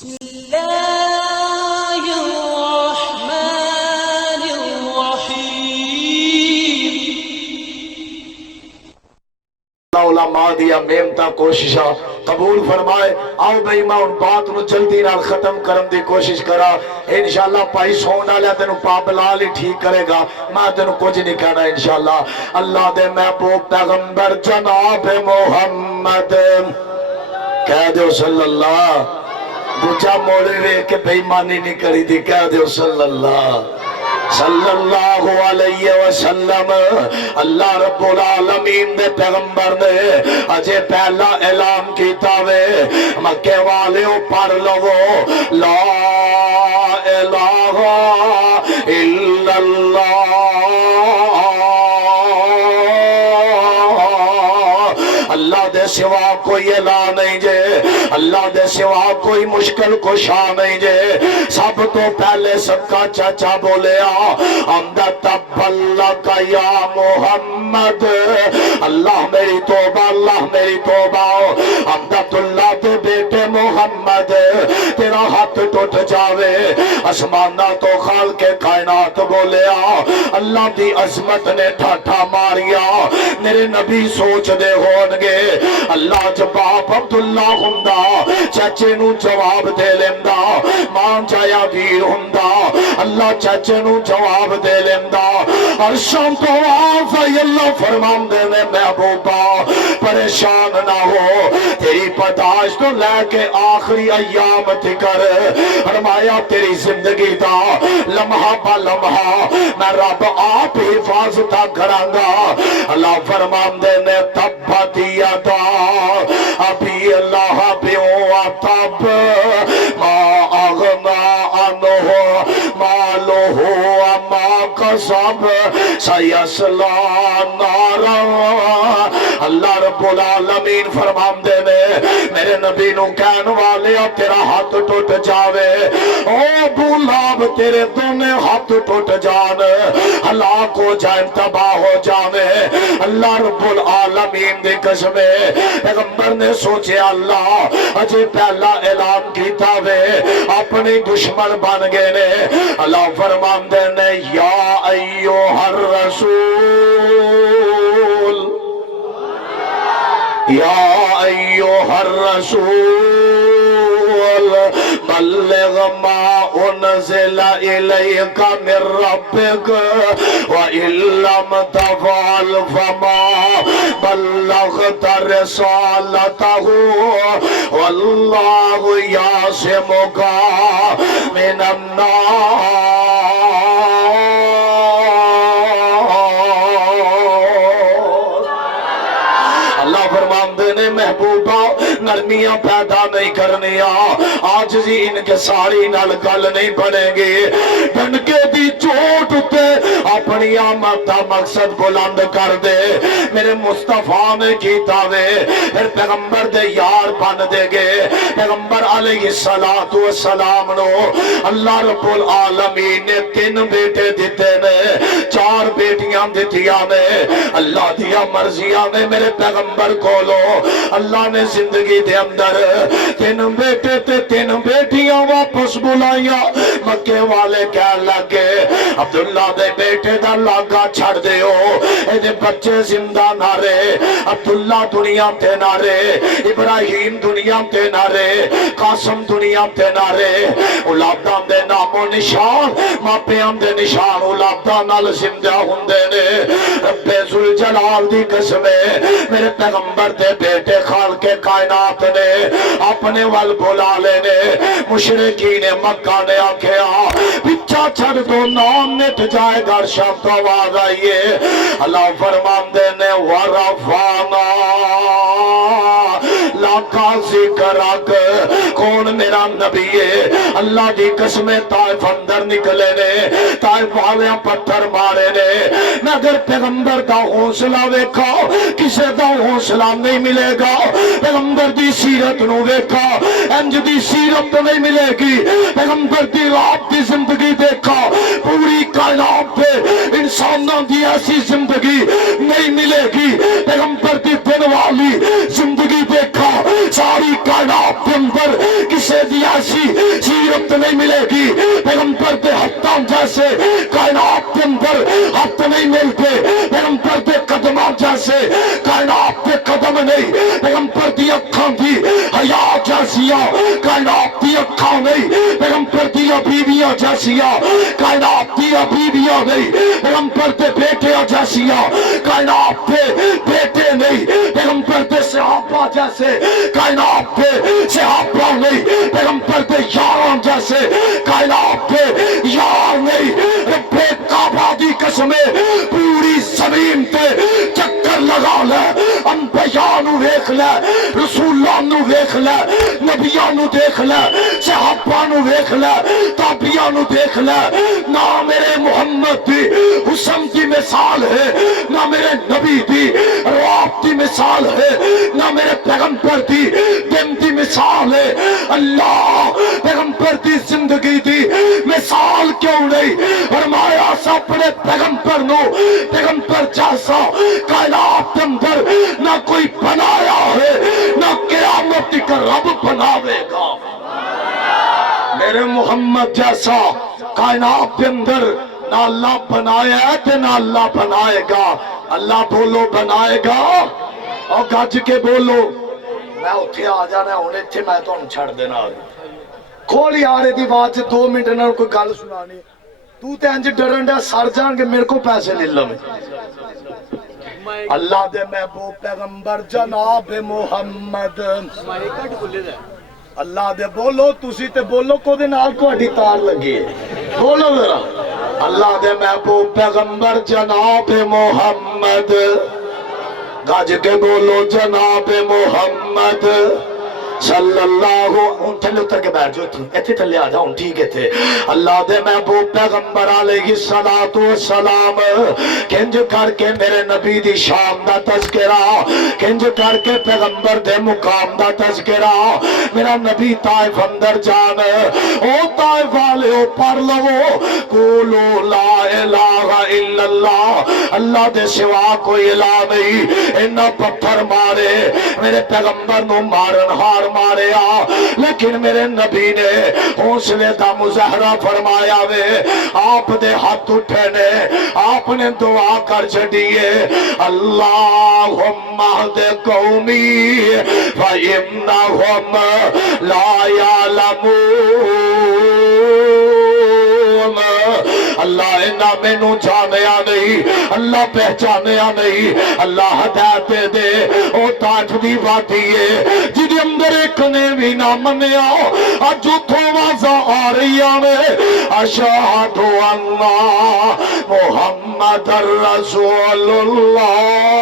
بسم الله الرحمن الرحيم علماء دیا محنت کوششاں قبول فرمائے. آؤ بھائی میں ان بات نو جلدی نال ختم کرن دی کوشش کرا. انشاءاللہ پائی سون ڈالیا تینو پا بلال ہی ٹھیک کرے گا. میں تینو کچھ نہیں کہنا انشاءاللہ. اللہ دے محبوب پیغمبر جناب محمد کہہ دیو صلی اللہ. دوجا موڑے وے کہ بے ایمانی نہیں کری دی. کہہ دیو صلی اللہ صلی اللہ علیہ وسلم. اللہ رب العالمین دے پیغمبر نے اجے پہلا اعلان کیتا وے مکے والیوں پڑھ لو لا الہ الا اللہ اللہ دے سوا کوئی الہ نہیں جے. اللہ دے سوا کوئی مشکل کشا نہیں جے. سب تو پہلے سب کا چاچا بولیا حمد تبلک یا محمد. اللہ میری توبہ اللہ میری توبہ. حمد اللہ دے بیٹے محمد تیرا ہاتھ ٹوٹ جاوے. اسمانہ تو خالق کائنات بولیا اللہ دی عظمت نے ٹھاٹھا ماریا. میرے نبی سوچ دے ہونگے اللہ جباب عبداللہ ہندہ چچے نو جواب دے لیندہ. ماں جایا ویر ہندہ اللہ چچے نو جواب دے لیندہ. عرشان تو آفائی اللہ فرمان دے میں محبوبہ پریشان نہ ہو. تیری پتاش تو لے کے آخری ایام تکر فرمایا تیری زندگی دا لمحہ با لمحہ میں رب آپ حفاظتہ کرانگا. اللہ فرمان دے میں تبت یدا ابھی اللہ بیوں تب ما اغنا عنہ مالہ اما قصب سیسلا نارا. اللہ رب العالمین فرمان دے میرے نبی نو کہن والے تیرا ہاتھ ٹوٹ جاوے. او بولاب تیرے دونے ہاتھ ٹوٹ جان ہلاک ہو جائیں تباہ ہو جاوے. اللہ رب العالمین دے قسمے پیغمبر نے سوچے اللہ اجے پہلا اعلان کیتا وے اپنی دشمن بن گئے نے. اللہ فرمان دے نے یا ایوہ الرسول یا ایوہ الرسول بلغ ما انزل الیک من ربک وَإِن لَّمْ تَفْعَلْ فَمَا بَلَّغْتَ رِسَالَتَهُ وَاللَّهُ يَعْصِمُكَ مِنَ النَّاسِ. اللہ فرمان دینے محبوبہ نرمیاں پیدا نہیں کرنیاں. آج جی ان کے ساری نال گل نہیں بنے گی. ڈنکے دی چوٹ تے اپنی آمد دا مقصد بلند کر دے. میرے مصطفیٰ نے کیتا وے پھر پیغمبر دے یار بن دے گے. پیغمبر علیہ السلام نو اللہ رب العالمین نے 3 بیٹے دیتے نے 4 بیٹیاں دیتیاں نے. اللہ دیا مرضیاں نے میرے پیغمبر کو لو اللہ نے زندگی دے اندر 3 بیٹے تے 3 بیٹیاں واپس بلائیاں. مکے والے کہہ لگے عبداللہ دے بیٹے دا لاگا چھڑ دے ہو ایدے بچے زندہ نہ رہے. عبداللہ دنیا تے نہ رہے ابراہیم دنیا تے نہ رہے قاسم دنیا تے نہ رہے. اولادان دے نام و نشان ماپیان دے نشان اولادان نال زندہ ہوندے نے. رب ذوالجلال دی قسمے میرے پیغمبر دے بیٹے خالق کائنات نے اپنے وال بلا لینے. مشرقین مکہ نے آکھیا پچھا چھڑ دو نام نٹ جائے گا. شام تو آواز آئیے اللہ فرمان دینے ورفانا لاکھا ذکرک. کون میرا نبی ہے اللہ دی قسمیں طائف اندر نکلے نے طائف والے پتھر مارے نے. مگر پیغمبر دا حوصلہ ویکھا کسے دا حوصلہ نہیں ملے گا. پیغمبر دی سیرت نو ویکھا انج دی سیرت نہیں ملے گی. پیغمبر دی رات دی زندگی دیکھا پوری کائنات پہ انسانوں دی ایسی زندگی نہیں ملے گی. پیغمبر دی دن والی زندگی دیکھا ساری کائنات کے اندر کسے دی ایسی سیرت نہیں ملے گی پیغمبر دے ہاتھوں جیسے کائنات کے اندر ہاتھ نہیں ملتے پیغمبر دے قدموں جیسے کائنات کے قدم نہیں پیغمبر دی اکھاں دی حیا جیسیاں کائنات دی اکھاں نہیں پیغمبر دی بیویاں جیسیاں کائنات دی بیویاں نہیں پیغمبر دے بیٹیاں جیسیاں کائنات دے بیٹے نہیں پیغمبر دے صحابہ جیسے کائنات دے صحابہ نہیں پیغمبر دے یاراں جیسے کائنات دے یار نہیں رب کعبہ دی قسمیں پوری زمین تے چکر لگا لے انبیاء نو ویکھ لے رسولاں نو ویکھ لے نبیاں نو دیکھ لے صحابہ نو ویکھ لے تابعیاں نو دیکھ لے نہ میرے محمد دی حسن کی مثال ہے نہ میرے نبی دی رواب دی مثال ہے نہ میرے پیغمبر دی دم دی مثال ہے اللہ پیغمبر دی زندگی دی مثال کیوں نہیں فرمایا سا اپنے پیغمبر نو پیغمبر جیسا کائنات کے اندر نہ کوئی بنایا ہے نہ قیامت کا رب بناوے گا میرے محمد جیسا کائنات کے اندر نہ اللہ بنایا ہے تے نہ اللہ بنائے گا اللہ بولو بنائے گا اور گج کے بولو میں اتھے آ جانا ہوں اتھے میں تو چھڑ دینا کھولی آ رہی دی بات سے 2 منٹ نہ کوئی گل سنانی تو تے انج ڈرن دا سر جان کے میرے کو پیسے لے لو اللہ دے محبوب پیغمبر جناب محمد اللہ دے بولو تسی تے بولو کو دے نال تہاڈی تار لگی بولو ذرا اللہ دے محبوب پیغمبر جناب محمد گاج کے بولو جناب محمد صلی اللہ ہوں تھلے اتر کے بیٹھ جو ایتھے تھلے آ جاؤں ٹھیک ہے تھے اللہ دے محبوب پیغمبر علیہ السلام کنج کر کے میرے نبی دی شام دا تذکرہ کنج کر کے پیغمبر دے مقام دا تذکرہ میرا نبی طائف اندر جان او طائف والے او پر لو قولو لا الہ الا اللہ اللہ دے سوا کوئی الہ نہیں انہا پتھر مارے میرے پیغمبر نو مارن ہار مارے لیکن میرے نبی نے حوصلے دا مظاہرہ فرمایا وے آپ دے ہاتھ اٹھے نے آپ نے دعا کر چھڑیے اللہم اہد قومی فَإِنَّهُمْ لَا يَعْلَمُونَ اللہ انہا میں نو جانیا نہیں اللہ پہچانیا نہیں اللہ ہدایت دے او تاج دی باتی ہے جدی اندر ایک نے بھی نہ منیا آج اتھو وازا آ رہی آوے اشہدو اللہ محمد الرسول اللہ